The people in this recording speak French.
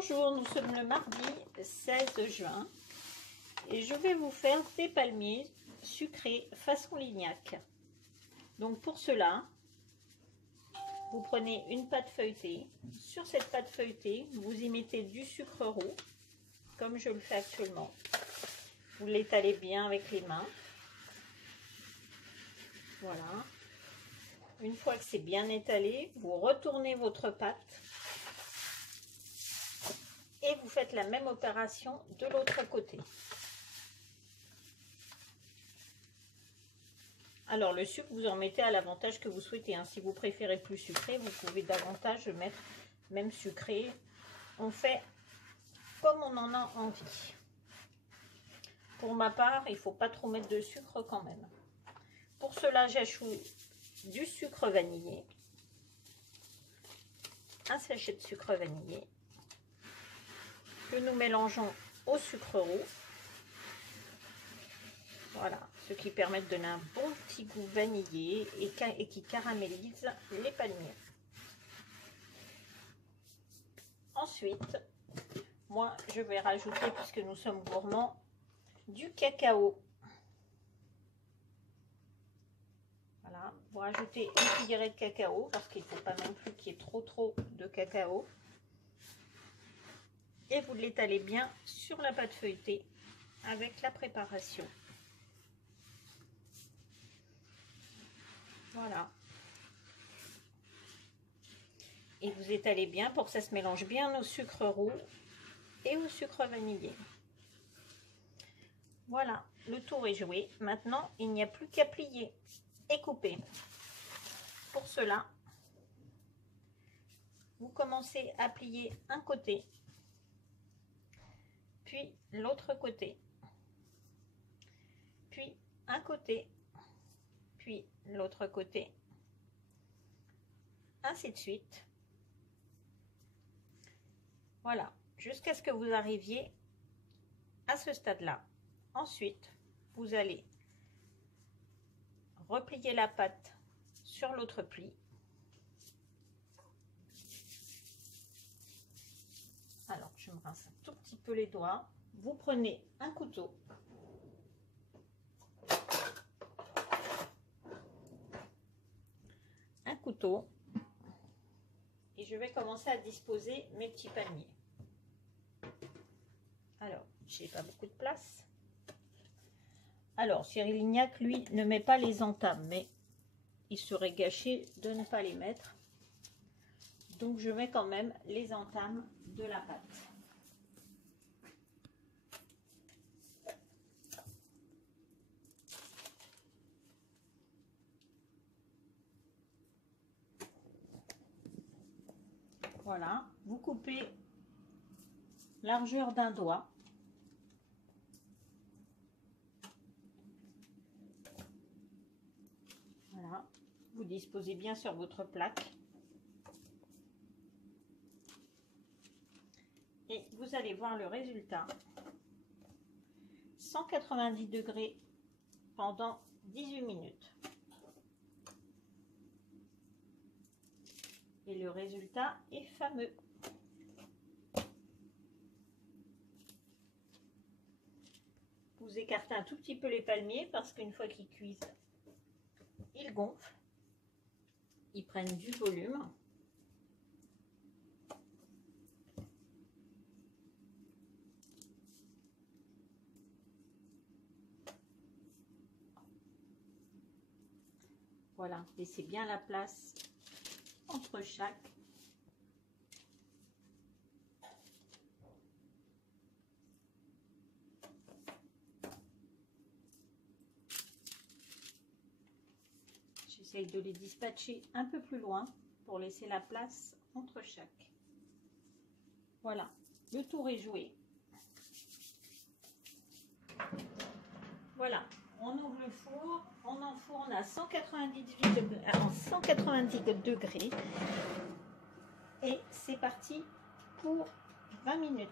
Bonjour, nous sommes le mardi 16 juin et je vais vous faire des palmiers sucrés façon Lignac. Donc pour cela, vous prenez une pâte feuilletée. Sur cette pâte feuilletée, vous y mettez du sucre roux, comme je le fais actuellement. Vous l'étalez bien avec les mains. Voilà. Une fois que c'est bien étalé, vous retournez votre pâte et vous faites la même opération de l'autre côté. Alors le sucre, vous en mettez à l'avantage que vous souhaitez. Si vous préférez plus sucré, vous pouvez davantage mettre même sucré. On fait comme on en a envie. Pour ma part, il ne faut pas trop mettre de sucre quand même. Pour cela, j'ajoute du sucre vanillé, un sachet de sucre vanillé que nous mélangeons au sucre roux. Voilà, ce qui permet de donner un bon petit goût vanillé et qui caramélise les palmiers. Ensuite, moi je vais rajouter, puisque nous sommes gourmands, du cacao. Voilà, vous rajoutez une cuillerée de cacao parce qu'il ne faut pas non plus qu'il y ait trop de cacao. Et vous l'étalez bien sur la pâte feuilletée avec la préparation. Voilà. Et vous étalez bien pour que ça se mélange bien au sucre roux et au sucre vanillé. Voilà, le tour est joué. Maintenant, il n'y a plus qu'à plier et couper. Pour cela, vous commencez à plier un côté, puis l'autre côté, puis un côté, puis l'autre côté, ainsi de suite. Voilà, jusqu'à ce que vous arriviez à ce stade-là. Ensuite, vous allez replier la pâte sur l'autre pli. Alors, je me rince un tout petit peu les doigts. Vous prenez un couteau. Un couteau. Et je vais commencer à disposer mes petits palmiers. Alors, j'ai pas beaucoup de place. Alors, Cyril Lignac, lui, ne met pas les entames, mais il serait gâché de ne pas les mettre. Donc, je mets quand même les entames de la pâte. Voilà, vous coupez largeur d'un doigt. Voilà, vous disposez bien sur votre plaque. Et vous allez voir le résultat. 190 degrés pendant 18 minutes. Et le résultat est fameux. Vous écartez un tout petit peu les palmiers parce qu'une fois qu'ils cuisent, ils gonflent. Ils prennent du volume. Voilà, laissez bien la place entre chaque. J'essaye de les dispatcher un peu plus loin pour laisser la place entre chaque. Voilà, le tour est joué. Voilà, on ouvre le four, on enfourne à 190 degrés et c'est parti pour 20 minutes.